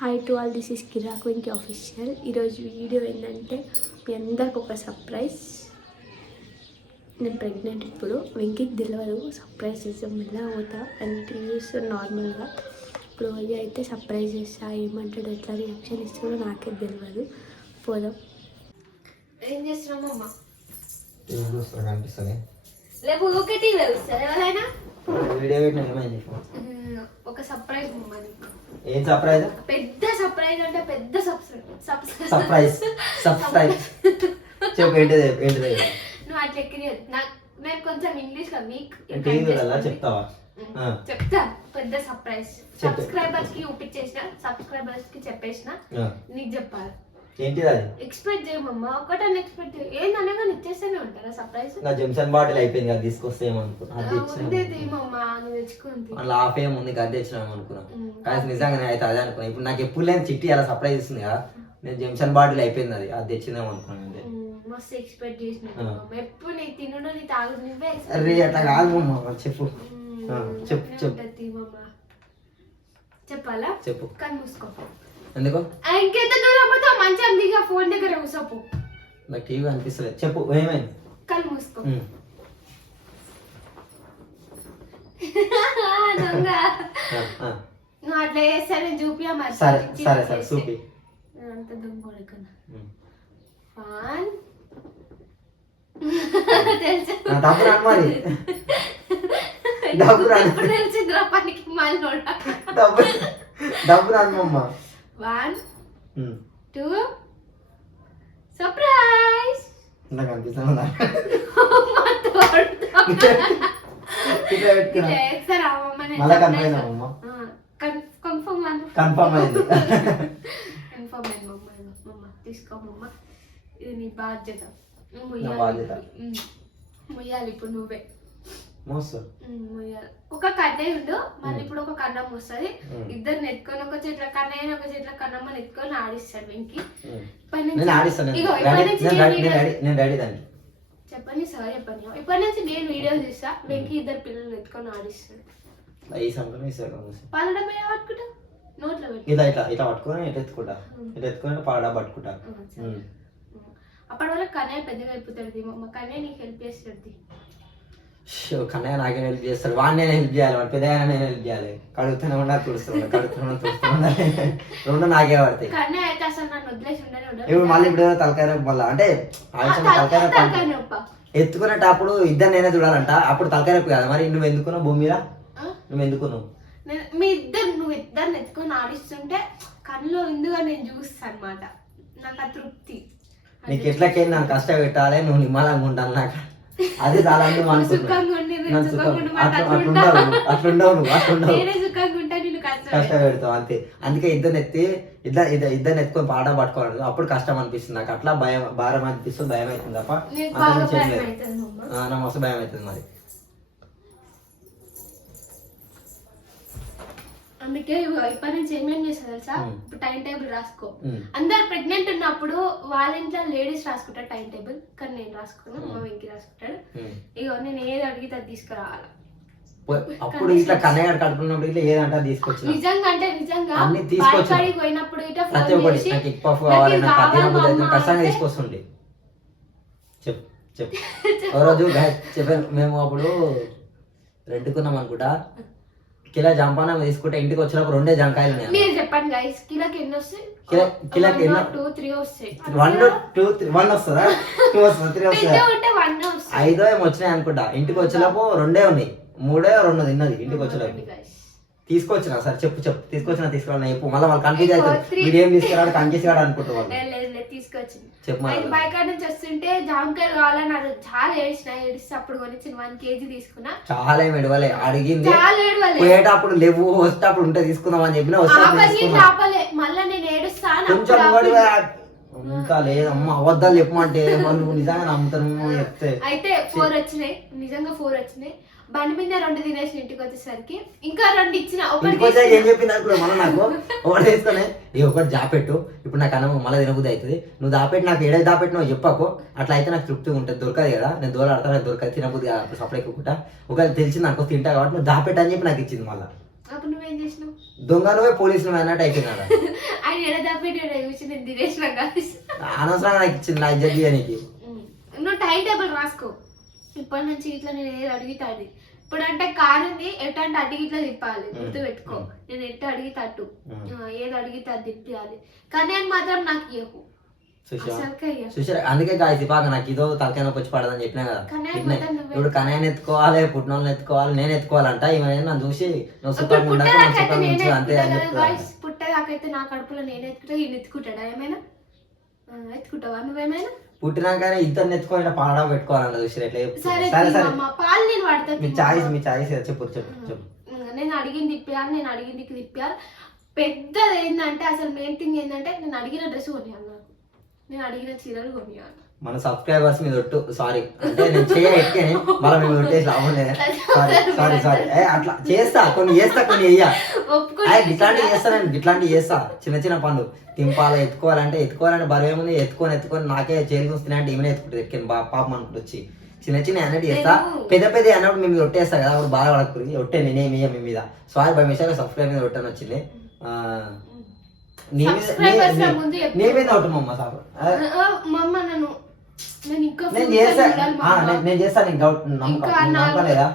Hi to all, this is Kirak Venky official. ఈరోజు video ఏంటంటే మీ అందరికి ఒక సర్ప్రైజ్. నేను ప్రెగ్నెంట్. ఇప్పుడు వెంకీకి తెలియదు. సర్ప్రైజ్ చేస్తాం, మెల్లగా పోతా అండ్ యూస్ నార్మల్గా. ఇప్పుడు పోయి అయితే సర్ప్రైజ్ చేస్తా. ఏమంటాడు, ఎట్లా రియాక్షన్ ఇస్తాడో నాకే తెలియదు. పోదాం. ఏం చేస్తున్నామమ్మా? కనిపిస్తుంది లేపు ఒకటి సరే ఎవరైనా వీడియో పెట్టిన ఏమైంది? ఒక సర్ప్రైజ్ అమ్మా నీకు. ఏం సర్ప్రైజ్? పెద్ద సర్ప్రైజ్ అంటే పెద్ద సర్ప్రైజ్ సర్ప్రైజ్ చెప్పు, ఏంటిది ఏంటిది? నువ్వు అట్లా ఎక్కి నేను కొంచెం ఇంగ్లీష్ లో వీక్ చెప్తావా? చెప్తా. పెద్ద సర్ప్రైజ్ సబ్స్క్రైబర్స్ కి చూపించేసిన, సబ్స్క్రైబర్స్ కి చెప్పేసిన, నీకు చెప్పాలి. ఏంటిది అది? ఎక్స్పెక్ట్ చేయమమ్మా, ఒకటని ఎక్స్పెక్ట్ ఏందనగా ఇచ్చేస్తేనే ఉంటారా సర్ప్రైజ్? నా జంక్షన్ బాటిల్ అయిపోయింది, అది తీసుకొస్తే ఏమనుకున్నా. నువ్వు తెచ్చుకుంది అట్లా ఆఫ్ ఏముంది, అది తెచ్చినాం అనుకున్నా. కానీ నిజంగా అయితే అదే అనుకున్నా. ఇప్పుడు నాకు ఎప్పుడు లేని చిట్టి అలా సర్ప్రైజ్ ఇస్తుంది కదా. నేను జంక్షన్ బాటిల్ అయిపోయింది, అది తెచ్చిందేమో అనుకున్నాను. మస్తు ఎక్స్పెక్ట్ చేసిన. ఎప్పుడు నీ తినడం నీ తాగు నువ్వే. అరే అట్లా కాదు చెప్పు చెప్పు చెప్పు. చెప్పాలా? చెప్పు. కానీ మూసుకో. ఎందుకు? ఇంకెంత దూరం పోతావు? మంచం దిగా ఫోన్ దగ్గర కూసోపు. నాకు టీవీ అనిపిస్తలేదు. చెప్పు ఏమైంది? కళ్ళు మూసుకో. దొంగ నువ్వు అట్లా చేస్తా నేను చూపియా మరి. సరే సరే సరే చూపి. అంత దొంగ కొడుకున్నా. ఫాన్ తెలుసు. డబ్బు రాను మరి. డబ్బు రాను. తెలిసిందిరా పనికి మళ్ళీ డబ్బు రాను అమ్మ. 1 2 సర్ప్రైజ్. నాకు అనిపిస్తుంది కన్ఫర్మ్ అయింది. తీసుకోమమ్మ, ఇది నీ బాధ్యత. ముయ్యాలి ఇప్పుడు నువ్వే. ఒక కన్నయ్య ఉండు, మళ్ళీ ఇప్పుడు ఒక కన్నమ్మ వస్తుంది. ఇద్దరు నెత్తుకొని ఒక చేతిలో కన్నయ్య ఒక చేతిలో కన్నమ్మ నెత్తుకొని ఆడిస్తాడు వెంకి. చెప్పండి సార్, చెప్పండి. ఇప్పటి నుంచి నేను వీడియో చూసా. వెంకి ఇద్దరు పిల్లలు ఎత్తుకొని ఆడిస్తాడు. పాలడ మీద పట్టుకుంటా, నోట్లో పెట్టి ఇట్లా పట్టుకొని ఇట్లా ఎత్తుకుంటా, ఇట్లా ఎత్తుకొని పాడ పట్టుకుంటా. అప్పటి వరకు కన్నయ్య పెద్దగా అయిపోతాడు. మా కన్నయ్య నీకు హెల్ప్ చేస్తాడు. కన్నయ్య నాకే హెల్ప్ చేస్తాడు. వాడిని నేను హెల్ప్ చేయాలి, వాడు పెద్దగా నేను హెల్ప్ చేయాలి. కడుగుతూనే ఉండాలి, తుడుస్తున్నాడు, తుడుస్తూ ఉండాలి. రెండు నాకే పడతాయి. కన్నయ్య అయితే అసలు నన్ను వదిలేసి ఇప్పుడు మళ్ళీ ఇప్పుడు తలకాయ మళ్ళీ అంటే తలకాయ ఎత్తుకునేటప్పుడు ఇద్దరు నేనే చూడాలంట. అప్పుడు తలకాయ నొప్పి కదా. మరి నువ్వు ఎందుకున్నావు భూమి మీద? నువ్వు ఎందుకున్నావు? నువ్వు ఇద్దరు ఎత్తుకొని ఆడిస్తుంటే కళ్ళలో ఎందుగా నేను చూస్తాను అనమాట. నాకు ఆ తృప్తి. నీకు ఎట్లకైనా నాకు కష్టం పెట్టాలి, నువ్వు నిమ్మలంగా ఉంటాను. నాకు అది చాలా కష్టపెడతావు అంతే. అందుకే ఇద్దరు ఎత్తుకొని పాట పట్టుకోవాలి. అప్పుడు కష్టం అనిపిస్తుంది నాకు. అట్లా భారం అనిపిస్తుంది, భయం అవుతుంది తప్ప నా మస్తు భయం అవుతుంది. మరి అందుకే ఇప్పటి నుంచి ఏమేం చేస్తారు తెలుసా? ఇప్పుడు టైం టేబుల్ రాసుకో. అందరు ప్రెగ్నెంట్ ఉన్నప్పుడు వాళ్ళ ఇంట్లో లేడీస్ రాసుకుంటారు టైం టేబుల్, కానీ నేను రాసుకున్నాను. మా వెంకి రాసుకుంటాడు. ఇగో నేను ఏది అడిగితే అది తీసుకురావాలి. అప్పుడు ఇట్లా కన్నయ్య కడుపున్నప్పుడు ఇట్లా ఏదంటే తీసుకొచ్చి నిజంగా అంటే నిజంగా అన్ని తీసుకొచ్చి పోయినప్పుడు ప్రతి ఒక్కటి నాకు ఎగ్ పఫ్ కావాలి, నాకు ఖచ్చితంగా తీసుకొస్తుండే. చెప్పు చెప్పు. ఓ రోజు చెప్పాను, మేము అప్పుడు రెండుకున్నాం అనుకుంటా. కిలో జంపాన తీసుకుంటే ఇంటికి వచ్చినప్పుడు 2 జాంకాయలు ఉన్నాయి. మీరు చెప్పండి గైస్, కిలోకి ఎన్ని వస్తాయి? కిలోకి 2 3 వస్తాయి. 1 2 3 1 వస్తుందా? 2 వస్తుంది, 3 వస్తాయి. 5 ఏమో వచ్చినాయి అనుకుంటా. ఇంటికి వచ్చేలోపు 2 ఉన్నాయి, 3 2 తిన్నది. ఇంటికి వచ్చేలోపు తీసుకొచ్చిన. సరే చెప్పు తీసుకొచ్చిన తీసుకురా చెప్పు. మళ్ళీ వాళ్ళు కన్ఫ్యూజ్ అవుతారు, వీడు ఏం తీసుకురాడు కన్ఫ్యూజ్ కాడు అనుకుంటారు వాళ్ళు. తీసుకొచ్చింది చెప్పు. బయట నుంచి వస్తుంటే జాంకాయలు కావాలని అది చాలా ఏడిస్తే అప్పుడు కొనిచ్చిన 1 kg తీసుకున్నా. చాలా ఏమి ఎడవలే, అడిగింది పోయేటప్పుడు లేవు, వచ్చేటప్పుడు ఉంటే తీసుకుందాం అని చెప్పిన. మళ్ళీ నేను ఏడుస్తాను కొంచెం అంతా లేదమ్మా, అబద్ధాలు చెప్పమంటే వాళ్ళు నిజంగా నమ్ముతాను చెప్తే. అయితే 4 వచ్చినాయి, నిజంగా 4 వచ్చినాయి. బండి మీద 2 తినేసి ఇంటికి వచ్చేసరికి ఇంకా 2 ఇచ్చిన. ఏం చెప్పింది అనుకో మళ్ళీ నాకు ఒకటి తీసుకొని ఒకటి దాపెట్టు. ఇప్పుడు నాకు అన్నం మళ్ళీ తినబుద్ధి అవుతుంది. నువ్వు దాపెట్టి నాకు ఏడైతే దాపెట్టినావు చెప్పకు. అట్లా అయితే నాకు తృప్తిగా ఉంటుంది. దొరకదు కదా, నేను దూరాడతా, నాకు దొరకదు, తినబుద్ధి కదా. అప్పుడు సపరేట్ ఎక్కుకుంటా. ఒకవేళ తెలిసింది అనుకో తింటా కాబట్టి నువ్వు దాపెట్టు అని చెప్పి నాకు ఇచ్చింది. మళ్ళీ అప్పుడు నువ్వేం చేసినావు? దొంగ నువ్వే పోలీసులు అన్నట్టు అయిపోయినాడు. ఆయన ఎలా తప్పెట్టాడు చూసి నేను తినేసిన కాదు. అనవసరంగా నాకు ఇచ్చింది నా ఇజ్జత్ తీయనీకి. నువ్వు టైం టేబుల్ రాసుకో. ఇప్పటి నుంచి ఇట్లా నేను ఏది అడిగితే అది. ఇప్పుడు అంటే కారు ఉంది, ఎట్లా అంటే అడిగి ఇట్లా తిప్పాలి, గుర్తు పెట్టుకో. నేను ఎట్లా అడిగితే అట్టు, ఏది అడిగితే అది తిప్పాలి. కానీ అని మాత్రం నాకు ఇవ్వకు. చూసారా, అందుకే గాయస్ ఇపాక నాకు ఇదో తలకాయ నొప్పి వచ్చి పడదని చెప్పినా కదా. ఇప్పుడు కనయాన్ని ఎత్తుకోవాలి, పుట్టినోళ్ళని ఎత్తుకోవాలి, నేను ఎత్తుకోవాలంట. ఇవన్నీ నన్ను చూసి నువ్వు సుఖంగా ఉండక అంతే అని చెప్తాను. పుట్టేదాకైతే నా కడుపులో నేను ఎత్తుకుంటా, ఈయన ఎత్తుకుంటాడా? ఏమైనా ఎత్తుకుంటావా నువ్వేమైనా? పుట్టినాకనే ఇద్దరు ఎత్తుకోవాలి, పాడా పెట్టుకోవాలంట. చూసి ఎట్లా సరే పాలు నేను వాడతాను. మీ చాయిస్ చెప్పు చెప్పు. నేను అడిగింది తిప్పాను, నేను అడిగింది తిప్పాను. పెద్దది ఏంటంటే అసలు మెయిన్ థింగ్ ఏంటంటే నేను అడిగిన డ్రెస్ కొనియాలి, నాకు నేను అడిగిన చీరలు కొనియాలి. మన సబ్స్క్రైబర్స్ మీద ఒట్టు, సారీ అంటే నేను చేయని మళ్ళీ మేము ఒట్టేసి లాభం లేదు. సారీ అట్లా చేస్తా, కొన్ని వెయ్యా ఇట్లాంటివి చేస్తా. నేను ఇట్లాంటివి చేస్తా, చిన్న చిన్న పనులు. తింపాలి, ఎత్తుకోవాలంటే బరువు ఏముంది, ఎత్తుకొని నాకే చేరి చూస్తున్నాయి అంటే ఏమైనా ఎత్తుకుంటుంది. ఎత్తుకొని పాపం అనుకుంటూ వచ్చి చిన్న చిన్న అన్నట్టు చేస్తా. పెద్ద అన్నప్పుడు మేము ఒట్టేస్తా కదా, అప్పుడు బాగా పడకూడదు. ఒట్టే నేనేమి మీ మీద సారీ బై మిస్టేక్ సబ్స్క్రైబ్ మీద ఒట్టని వచ్చింది. నీ మీద ఒట్టు మమ్మ సార్. నేను చేస్తా, నీకు డౌట్ నమ్మకం లేదా?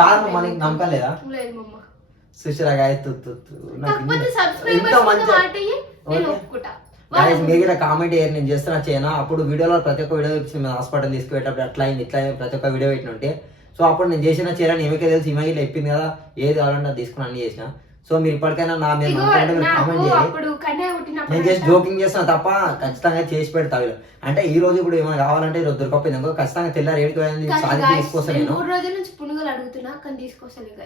కాదు మమ్మ, నీకు నమ్మకం లేదా? సుశీరా గాయస్ మీరు ఇలా కామెంట్ అయ్యారు, నేను చేస్తున్నా చేయనా. అప్పుడు వీడియోలో ప్రతి ఒక్క వీడియో వచ్చింది, హాస్పిటల్ తీసుకుపోయేటప్పుడు అట్లా అయింది ఇట్లా ప్రతి ఒక్క వీడియో పెట్టినుంటే. సో అప్పుడు నేను చేసిన చీర ఏమైతే తెలుసు, ఈమె ఇట్లా చెప్పింది కదా, ఏది కావాలంటే అది తీసుకుని అన్ని చేసిన. సో మీరు ఇప్పటికైనా నా మీద కామెంట్ చేయాలి. నేను చేసి జోకింగ్ చేస్తున్నా తప్ప ఖచ్చితంగా చేసి పెడతా. అంటే ఈ రోజు ఇప్పుడు ఏమైనా కావాలంటే ఈరోజు దొరకపోయింది అనుకో, ఖచ్చితంగా తెల్లారి 7కి తీసుకొస్తాను నేను.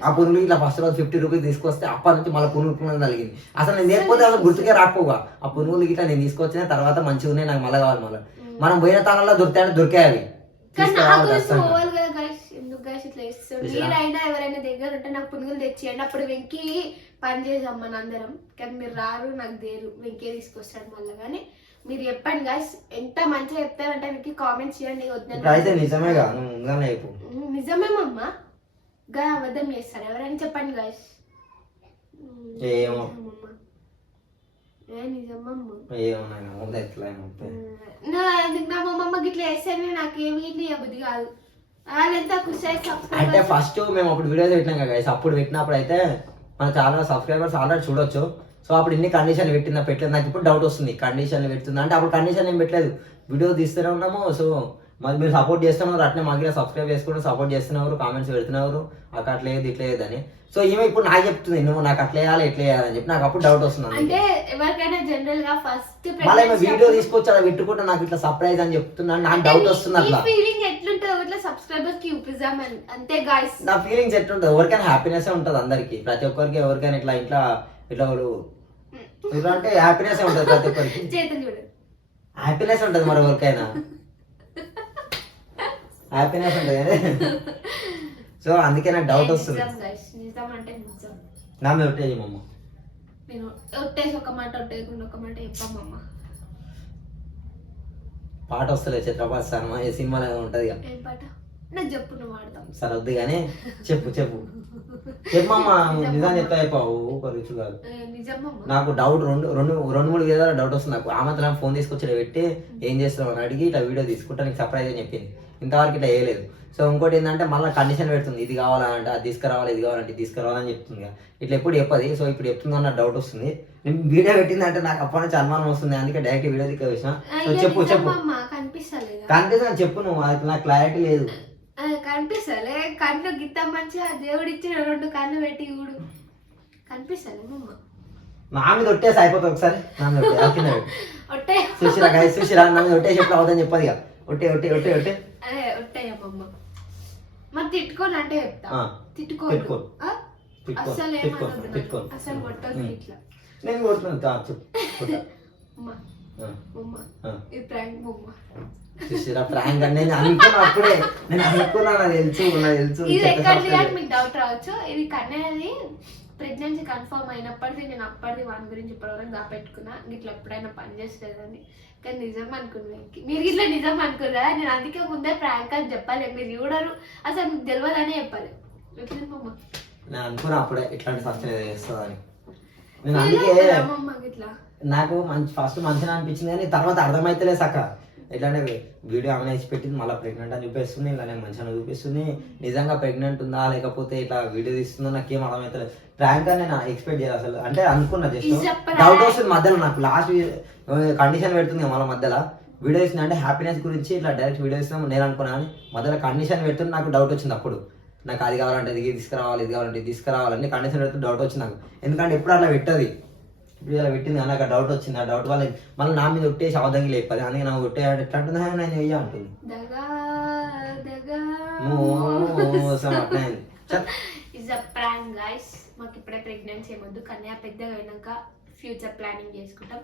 ఆ పునుగులు ఇట్లా ఫస్ట్ రోజు 50 రూపీస్ తీసుకొస్తే అప్పటి నుంచి మళ్ళీ పునుగులు కలిగింది. అసలు నేను లేకపోతే అసలు గుర్తుకే రాకపోగా. ఆ పునుగులు ఇట్లా నేను తీసుకొచ్చిన తర్వాత మంచిగా ఉన్నాయి, నాకు మళ్ళీ కావాలి. మళ్ళీ మనం పోయిన తాళంలో దొరికాయి అవి. మీరైనా ఎవరైనా దగ్గర ఉంటే నాకు పునుగులు తెచ్చియండి, అప్పుడు వెంకీ పని చేసాం మన అందరం. కానీ మీరు రారు, నాకు దేరు, వెంకీ తీసుకొస్తాడు మళ్ళీ. కానీ మీరు చెప్పండి గాయస్, ఎంత మంచిగా చెప్తారంటే వెంకీ కామెంట్స్ చేయండి. నిజమేమమ్మా, గా అబద్ధం చేస్తారు ఎవరైనా చెప్పండి గాయస్. నా మమ్మమ్మ గిట్లా వేస్తేనే నాకేమి బుద్ధి కాదు. అంటే ఫస్ట్ మేము అప్పుడు వీడియో పెట్టినాం కదా గైస్, అప్పుడు పెట్టినప్పుడు అయితే మన చాలా సబ్స్క్రైబర్స్ ఆల్రెడీ చూడొచ్చు. సో అప్పుడు ఇన్ని కండిషన్లు పెట్టిందా పెట్టలేదు, నాకు ఇప్పుడు డౌట్ వస్తుంది. కండిషన్లు పెడుతుంది అంటే అప్పుడు కండిషన్ ఏం పెట్టలేదు, వీడియో తీస్తూనే ఉన్నాము. సో మరి మీరు సపోర్ట్ చేస్తున్నారు, అట్నే మాకు సబ్స్క్రైబ్ చేసుకుంటూ సపోర్ట్ చేస్తున్నారు, కామెంట్స్ పెడుతున్నారు, అక్కడ అట్లా లేదు ఇట్లా లేదని. సో ఈమె ఇప్పుడు నాకు చెప్తుంది, నువ్వు నాకు అట్లా వేయాలి ఎట్లా వేయాలని చెప్పి. నాకు అప్పుడు డౌట్ వస్తుంది. అంటే ఎవరికైనా జనరల్ గా ఫస్ట్ మళ్ళీ వీడియో తీసుకొచ్చి అలా పెట్టుకుంటే నాకు ఇట్లా సర్ప్రైజ్ అని చెప్తున్నాను, నాకు డౌట్ వస్తుంది. అట్లా ఫీలింగ్ ఎట్లుంటుంది ఇట్లా సబ్స్క్రైబర్స్ కి చూపిద్దాం అంతే గాయ్స్. నా ఫీలింగ్స్ ఎట్లుంటుంది, ఎవరికైనా హ్యాపీనెస్ ఉంటుంది అందరికి, ప్రతి ఒక్కరికి ఎవరికైనా ఇట్లా ఇట్లా ఇట్లా ఇట్లా అంటే హ్యాపీనెస్ ఉంటుంది ప్రతి ఒక్కరికి. హ్యాపీనెస్ ఉంటుంది మరి ఎవరికైనా హ్యాపీనెస్ ఉంటుంది. సో అందుకే నాకు డౌట్ వస్తుంది. నా మీద ఒట్టేది మమ్మ, నేను ఒట్టేసి ఒక మాట ఒట్టేయకుండా ఒక మాట చెప్పమ్మా. పాట వస్తలే చిత్రపాటి శర్మ ఏ సినిమాలో ఉంటది కదా, ఏం పాట? నాకు చెప్పు, నువ్వు వాడతాం. సరే వద్దు కానీ చెప్పు చెప్పమ్మా. నిజం చెప్తా చెప్పావు రుచి కాదు. నాకు డౌట్ రెండు మూడు విధాలు డౌట్ వస్తుంది నాకు. ఆమె నాకు ఫోన్ తీసుకొచ్చి పెట్టి ఏం చేస్తున్నావు అని అడిగి ఇట్లా వీడియో తీసుకుంటా నీకు సర్ప్రైజ్ అని చెప్పింది. ఇంతవరకు ఇట్లా వేయలేదు. సో ఇంకోటి ఏంటంటే మళ్ళీ కండిషన్ పెడుతుంది, ఇది కావాలంటే అది తీసుకురావాలి, ఇది కావాలంటే ఇది తీసుకురావాలని చెప్తుంది. ఇట్లా ఎప్పుడు చెప్పది. సో ఇప్పుడు చెప్తుందో నాకు డౌట్ వస్తుంది. నేను వీడియో పెట్టింది అంటే నాకు అప్పటి నుంచి అనుమానం వస్తుంది, అందుకే డైరెక్ట్ వీడియో దిక్కు వేసిన. సో చెప్పు కనిపిస్తాను చెప్పు, నువ్వు నాకు క్లారిటీ లేదు. కనిపిస్తలే, కళ్ళు గిత్త మంచిగా దేవుడు ఇచ్చిన 2 కళ్ళు పెట్టి చూడు, కనిపిస్తలే నా మీద ఒట్టేసి అయిపోతుంది. ఒకసారి నా మీద సుశీరా నా మీద ఒట్టేసి ఎప్పుడు అవుతుందని చెప్పదు ఇక. ఒట్టే ఒట్టే ఒట్టే ఒట్టే ఒట్టేయమ్మ. మరి తిట్టుకోని అంటే చెప్తా, తిట్టుకోను అసలు అసలు కొట్టదు ఇట్లా. నేను కొడుతున్నాను చెప్పు. ఇది ప్రాంక్ బొమ్మ. చూసిరా ప్రాంక్ అంటే నేను అనుకున్నా, అప్పుడే నేను అనుకున్నా, నాకు తెలుసు. ఇది ఎక్కడిది అని మీకు డౌట్ రావచ్చు. ఇది కన్నయ్యది ప్రెగ్నెన్సీ కన్ఫర్మ్ అయినప్పటికీ నేను అప్పటిది వాని గురించి ఇప్పటివరకు దాపెట్టుకున్నా. ఇట్లా ఎప్పుడైనా పని చేస్తుందని, కానీ నిజం అనుకున్నా. మీరు ఇట్లా నిజం అనుకున్నా, నేను అందుకే ముందే ప్రాంక్ అని చెప్పాలి. మీరు చూడరు, అసలు మీకు తెలియదనే చెప్పాలి. నేను అనుకున్నా అప్పుడే ఇట్లాంటి సబ్స్క్రైబ్ చేస్తుందని. నేను అందుకే ఇట్లా నాకు ఫస్ట్ మంచిగా అనిపించింది కానీ తర్వాత అర్థమైతలే సక్క. ఎట్లంటే వీడియో ఆమె వేసి పెట్టింది మళ్ళీ ప్రెగ్నెంట్ అని చూపిస్తుంది, ఇలా నేను మంచిగా చూపిస్తుంది. నిజంగా ప్రెగ్నెంట్ ఉందా లేకపోతే ఇట్లా వీడియో తీస్తుందో నాకేం అర్థమవుతలేదు. ప్రాంక్ అని నేను ఎక్స్పెక్ట్ చేయాలి అసలు. అంటే అనుకున్నా జస్ట్ డౌట్ వస్తుంది మధ్యలో నాకు. లాస్ట్ కండిషన్ పెడుతుంది మళ్ళీ మధ్యలో వీడియో ఇస్తుంది అంటే హ్యాపీనెస్ గురించి ఇట్లా డైరెక్ట్ వీడియో ఇస్తున్నాం నేను అనుకున్నాను కానీ మధ్యలో కండిషన్ పెడుతుంది. నాకు డౌట్ వచ్చింది అప్పుడు. నాకు అది కావాలంటే ఇది తీసుకురావాలి, ఇది కావాలంటే ఇది తీసుకురావాలని కండిషన్ పెడితే డౌట్ వచ్చింది నాకు. ఎందుకంటే ఎప్పుడు అట్లా పెట్టది, ఇప్పుడు ఇలా పెట్టింది కానీ నాకు డౌట్ వచ్చింది. ఆ డౌట్ వల్ల మళ్ళీ నా మీద ఒట్టేసి అవదంగి లేపది. అందుకే నాకు ఒట్టే ఎట్లా అంటుంది నేను వెయ్యి అంటుంది. మాకు ఇప్పుడే ప్రెగ్నెన్సీ ఏమొద్దు, కన్యా పెద్దగా అయినాక ఫ్యూచర్ ప్లానింగ్ చేసుకుంటాం.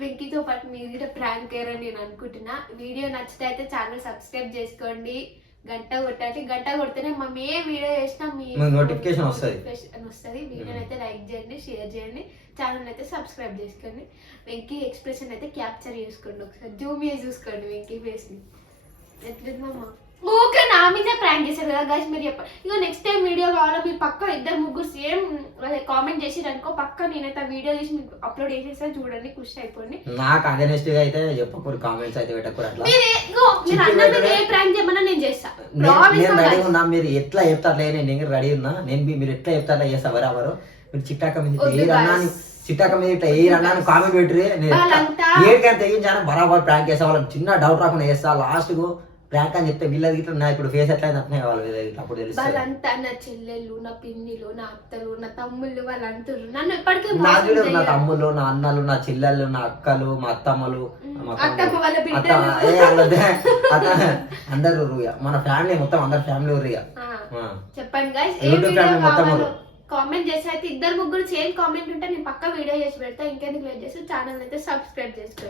వెంకీతో పాటు మీరు కూడా ప్రాంక్ అయ్యారని నేను అనుకుంటున్నా. వీడియో నచ్చితే అయితే ఛానల్ సబ్స్క్రైబ్ చేసుకోండి, గంట కొట్టండి. గంట కొడితేనే మేము ఏ వీడియో చేసినా మీ నోటిఫికేషన్ వస్తుంది. వీడియోని అయితే లైక్ చేయండి, షేర్ చేయండి, ఛానల్ అయితే సబ్స్క్రైబ్ చేసుకోండి. వెంకీ ఎక్స్ప్రెషన్ అయితే క్యాప్చర్ చేసుకోండి, ఒకసారి జూమ్ చేసి చూసుకోండి వెంకీ ఫేస్ ని. ఎట్లేదు మామ ఓకే నా మీద ప్రాంక్ చేశారు కదా గైస్, మీరు చెప్పండి. ఇక నెక్స్ట్ టైం వీడియో కావాలో మీరు పక్క 2-3 సేమ్ అదే కామెంట్ చేసిరు అనుకో, పక్క నేనైతే వీడియో చేసి మీకు అప్లోడ్ చేసేసా, చూడండి, ఖుషి అయిపోండి. నాకు అగెనెస్ట్ గా అయితే చెప్పకూడదు, కామెంట్స్ అయితే పెట్టకూడదు. అట్లా మీరు అన్న ఏ ప్రాంక్ చేయమన్నా నేను చేస్తా. నేను రెడీ ఉన్నా, మీరు ఎట్లా చెప్తారు నేను రెడీ ఉన్నా. మీరు ఎట్లా చెప్తారా చేస్తా బరాబరు. మీరు చిట్టాక మీద చిట్టాక మీద ఇట్లా ఏ అన్నాను కామెంట్ పెట్టి ఏడికైనా తెగించాను బరాబర్ ప్రాంక్ చేసా. వాళ్ళకి చిన్న డౌట్ రాకుండా చేస్తా. లాస్ట్ కు ప్రాంక్ అని చెప్తే వీళ్ళది ఇట్లా నా ఇప్పుడు ఫేస్ ఎట్లా అట్నే వాళ్ళు అప్పుడు తెలుసు. వాళ్ళంతా నా చెల్లెళ్ళు, నా పిన్నిలు, నా అత్తలు, నా తమ్ముళ్ళు, వాళ్ళంతా నన్ను ఎప్పటికీ నా తమ్ముళ్ళు, నా అన్నలు, నా చెల్లెళ్ళు, నా అక్కలు, మా అత్తమ్మలు, అందరు మన ఫ్యామిలీ మొత్తం అందరు ఫ్యామిలీ ఊరిగా చెప్పండి గైస్. కామెంట్ చేసి అయితే 2-3 సేమ్ కామెంట్ ఉంటే నేను పక్క వీడియో చేసి పెడతా. ఇంకెందుకు వెయిట్ చేసి ఛానల్ అయితే సబ్స్క్రైబ్ చేసుకోండి.